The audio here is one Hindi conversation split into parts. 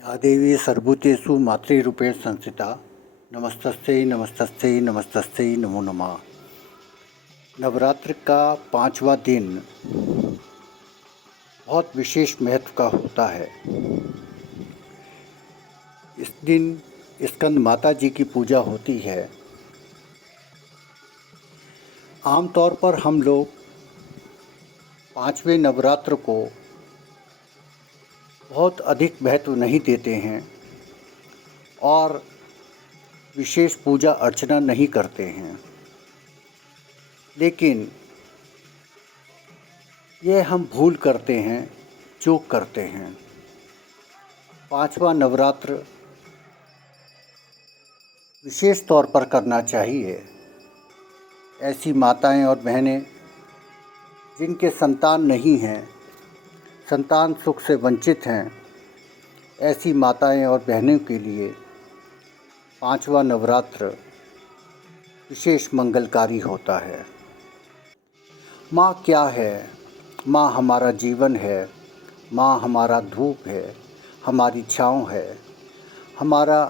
या देवी सर्वभूतेषु मातृरूपेण संस्थिता नमस्तस्यै नमस्तस्यै नमस्तस्यै नमो नमः। नवरात्र का 5वां दिन बहुत विशेष महत्व का होता है। इस दिन स्कंद माता जी की पूजा होती है। आमतौर पर हम लोग 5वें नवरात्र को बहुत अधिक महत्व नहीं देते हैं और विशेष पूजा अर्चना नहीं करते हैं, लेकिन यह हम भूल करते हैं, चूक करते हैं। 5वां नवरात्र विशेष तौर पर करना चाहिए। ऐसी माताएं और बहनें जिनके संतान नहीं हैं, संतान सुख से वंचित हैं, ऐसी माताएं और बहनों के लिए 5वां नवरात्र विशेष मंगलकारी होता है। माँ क्या है? माँ हमारा जीवन है, माँ हमारा धूप है, हमारी छाँव है, हमारा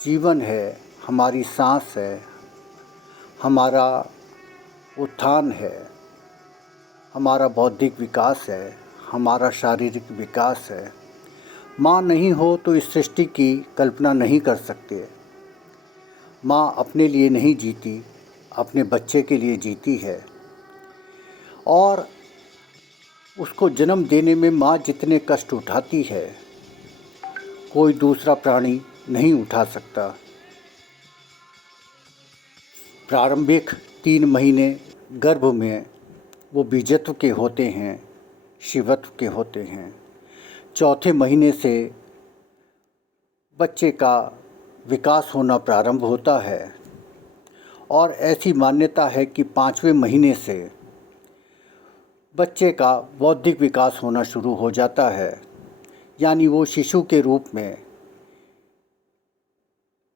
जीवन है, हमारी सांस है, हमारा उत्थान है, हमारा बौद्धिक विकास है, हमारा शारीरिक विकास है। माँ नहीं हो तो इस सृष्टि की कल्पना नहीं कर सकते। माँ अपने लिए नहीं जीती, अपने बच्चे के लिए जीती है और उसको जन्म देने में माँ जितने कष्ट उठाती है, कोई दूसरा प्राणी नहीं उठा सकता। प्रारंभिक 3 महीने गर्भ में वो बीजत्व के होते हैं, शिवत्व के होते हैं। चौथे महीने से बच्चे का विकास होना प्रारंभ होता है और ऐसी मान्यता है कि 5वें महीने से बच्चे का बौद्धिक विकास होना शुरू हो जाता है, यानी वो शिशु के रूप में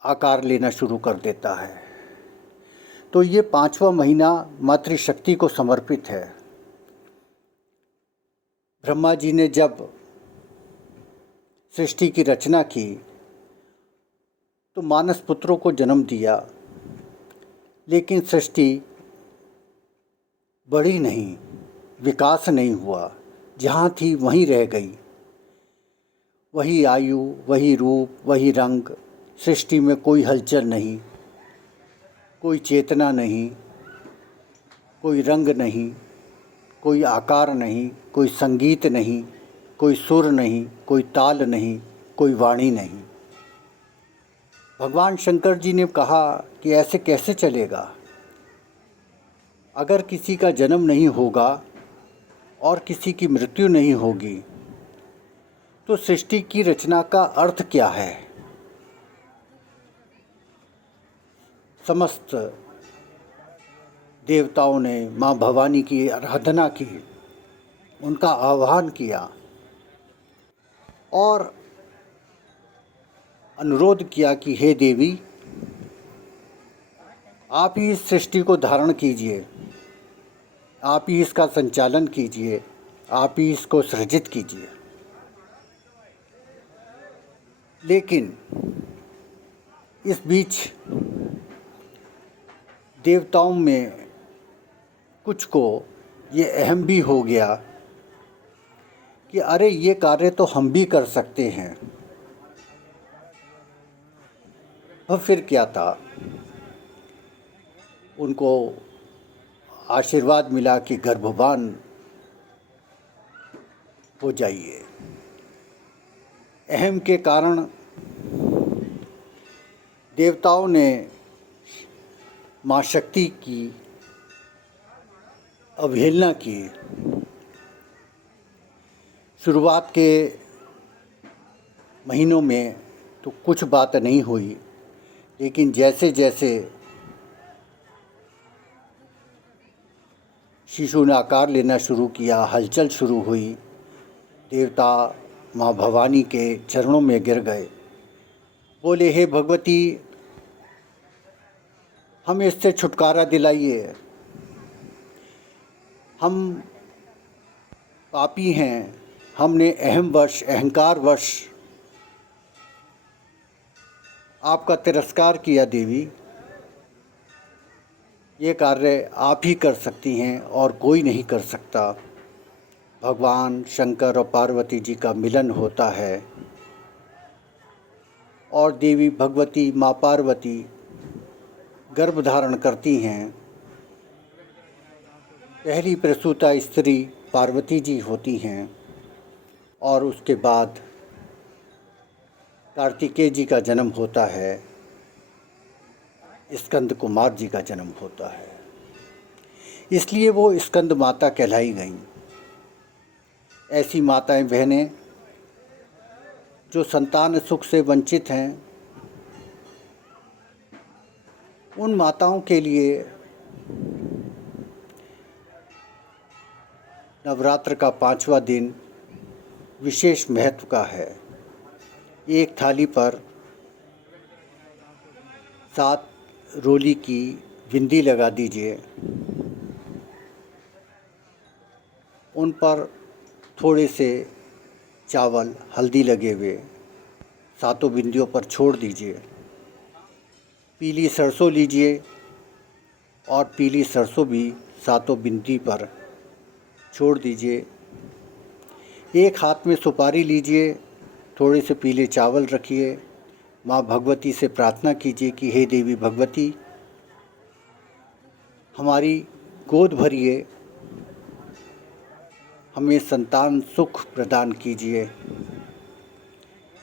आकार लेना शुरू कर देता है। तो ये 5वां महीना मातृशक्ति को समर्पित है। ब्रह्मा जी ने जब सृष्टि की रचना की तो मानस पुत्रों को जन्म दिया, लेकिन सृष्टि बढ़ी नहीं, विकास नहीं हुआ, जहाँ थी वहीं रह गई। वही आयु, वही रूप, वही रंग, सृष्टि में कोई हलचल नहीं, कोई चेतना नहीं, कोई रंग नहीं, कोई आकार नहीं, कोई संगीत नहीं, कोई सुर नहीं, कोई ताल नहीं, कोई वाणी नहीं। भगवान शंकर जी ने कहा कि ऐसे कैसे चलेगा? अगर किसी का जन्म नहीं होगा और किसी की मृत्यु नहीं होगी तो सृष्टि की रचना का अर्थ क्या है? समस्त देवताओं ने माँ भवानी की आराधना की, उनका आह्वान किया और अनुरोध किया कि हे देवी, आप ही इस सृष्टि को धारण कीजिए, आप ही इसका संचालन कीजिए, आप ही इसको सृजित कीजिए। लेकिन इस बीच देवताओं में कुछ को ये अहम भी हो गया कि अरे ये कार्य तो हम भी कर सकते हैं। और फिर क्या था, उनको आशीर्वाद मिला कि गर्भवान हो जाइए। अहम के कारण देवताओं ने माँ शक्ति की अवहेलना की। शुरुआत के महीनों में तो कुछ बात नहीं हुई, लेकिन जैसे जैसे शिशु ने आकार लेना शुरू किया, हलचल शुरू हुई, देवता माँ भवानी के चरणों में गिर गए, बोले हे भगवती, हमें इससे छुटकारा दिलाइए। हम पापी हैं, हमने अहंकार वश आपका तिरस्कार किया देवी। ये कार्य आप ही कर सकती हैं और कोई नहीं कर सकता। भगवान शंकर और पार्वती जी का मिलन होता है और देवी भगवती माँ पार्वती गर्भ धारण करती हैं। पहली प्रसूता स्त्री पार्वती जी होती हैं और उसके बाद कार्तिकेय जी का जन्म होता है, स्कंद कुमार जी का जन्म होता है। इसलिए वो स्कंद माता कहलाई गईं। ऐसी माताएं बहनें जो संतान सुख से वंचित हैं, उन माताओं के लिए नवरात्र का 5वां दिन विशेष महत्व का है। एक थाली पर 7 रोली की बिंदी लगा दीजिए। उन पर थोड़े से चावल हल्दी लगे हुए 7 बिंदियों पर छोड़ दीजिए। पीली सरसों लीजिए और पीली सरसों भी 7 बिंदी पर छोड़ दीजिए। एक हाथ में सुपारी लीजिए, थोड़े से पीले चावल रखिए। माँ भगवती से प्रार्थना कीजिए कि हे देवी भगवती, हमारी गोद भरिए, हमें संतान सुख प्रदान कीजिए।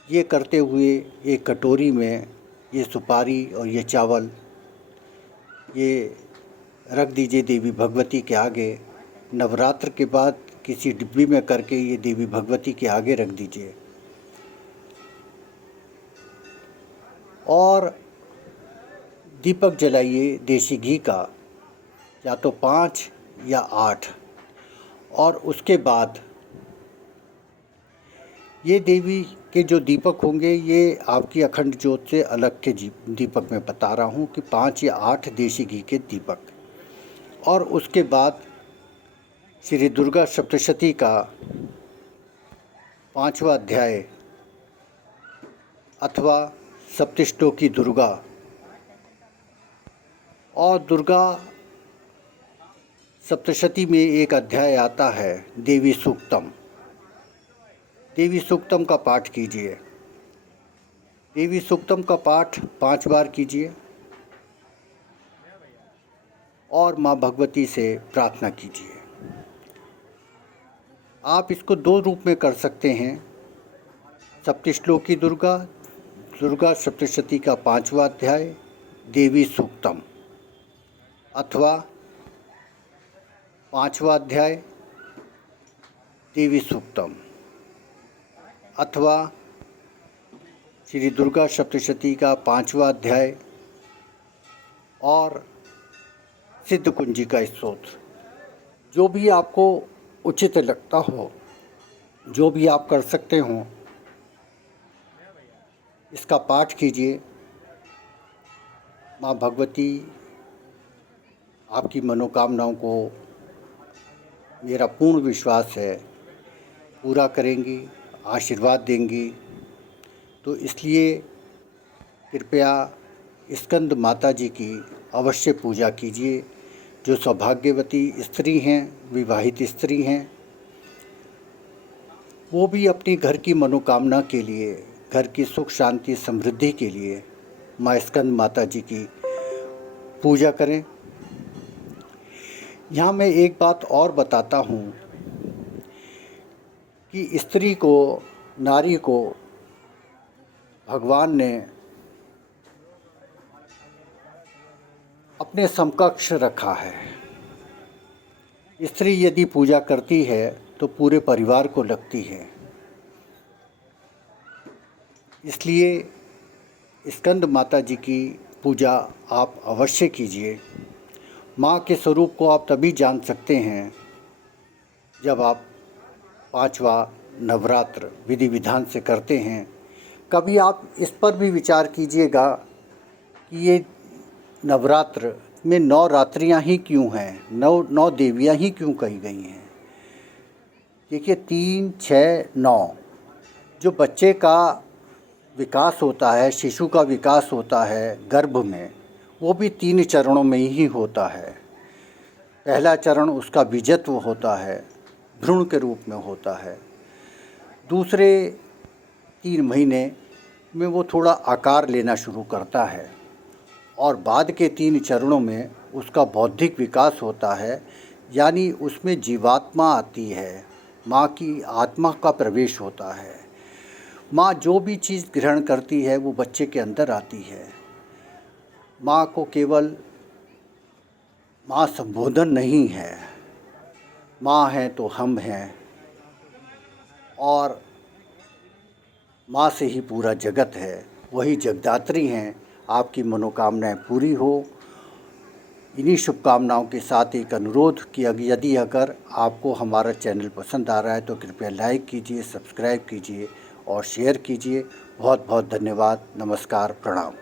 ये करते हुए एक कटोरी में ये सुपारी और ये चावल ये रख दीजिए देवी भगवती के आगे। नवरात्र के बाद किसी डिब्बी में करके ये देवी भगवती के आगे रख दीजिए और दीपक जलाइए देसी घी का, या तो 5 या 8। और उसके बाद ये देवी के जो दीपक होंगे, ये आपकी अखंड ज्योत से अलग के दीपक मैं बता रहा हूँ कि 5 या 8 देसी घी के दीपक। और उसके बाद श्री दुर्गा सप्तशती का 5वां अध्याय अथवा सप्तश्लोकी दुर्गा, और दुर्गा सप्तशती में एक अध्याय आता है देवी सूक्तम। देवी सूक्तम का पाठ कीजिए। देवी सूक्तम का पाठ 5 बार कीजिए और माँ भगवती से प्रार्थना कीजिए। आप इसको 2 रूप में कर सकते हैं। सप्तश्लोकी दुर्गा, दुर्गा सप्तशती का 5वां अध्याय देवी सूक्तम, अथवा 5वां अध्याय देवी सूक्तम, अथवा श्री दुर्गा सप्तशती का 5वां अध्याय और सिद्ध कुंजी का स्तोत्र। जो भी आपको उचित लगता हो, जो भी आप कर सकते हो, इसका पाठ कीजिए। माँ भगवती आपकी मनोकामनाओं को, मेरा पूर्ण विश्वास है, पूरा करेंगी, आशीर्वाद देंगी। तो इसलिए कृपया स्कंद माता जी की अवश्य पूजा कीजिए। जो सौभाग्यवती स्त्री हैं, विवाहित स्त्री हैं, वो भी अपनी घर की मनोकामना के लिए, घर की सुख शांति समृद्धि के लिए माँ स्कंद माता जी की पूजा करें। यहाँ मैं एक बात और बताता हूँ कि स्त्री को, नारी को भगवान ने अपने समकक्ष रखा है। स्त्री यदि पूजा करती है तो पूरे परिवार को लगती है। इसलिए स्कंद माता जी की पूजा आप अवश्य कीजिए। माँ के स्वरूप को आप तभी जान सकते हैं जब आप 5वां नवरात्र विधि विधान से करते हैं। कभी आप इस पर भी विचार कीजिएगा कि ये नवरात्र में 9 रात्रियाँ ही क्यों हैं, 9 देवियाँ ही क्यों कही गई हैं। देखिए 3, 6, 9 जो बच्चे का विकास होता है, शिशु का विकास होता है गर्भ में, वो भी 3 चरणों में ही होता है। पहला चरण उसका बीजत्व होता है, भ्रूण के रूप में होता है। दूसरे 3 महीने में वो थोड़ा आकार लेना शुरू करता है और बाद के 3 चरणों में उसका बौद्धिक विकास होता है, यानी उसमें जीवात्मा आती है, माँ की आत्मा का प्रवेश होता है। माँ जो भी चीज़ ग्रहण करती है वो बच्चे के अंदर आती है। माँ को केवल माँ संबोधन नहीं है, माँ है तो हम हैं और माँ से ही पूरा जगत है, वही जगदात्री हैं। आपकी मनोकामनाएं पूरी हो, इन्हीं शुभकामनाओं के साथ एक अनुरोध कि यदि अगर आपको हमारा चैनल पसंद आ रहा है तो कृपया लाइक कीजिए, सब्सक्राइब कीजिए और शेयर कीजिए। बहुत बहुत धन्यवाद। नमस्कार, प्रणाम।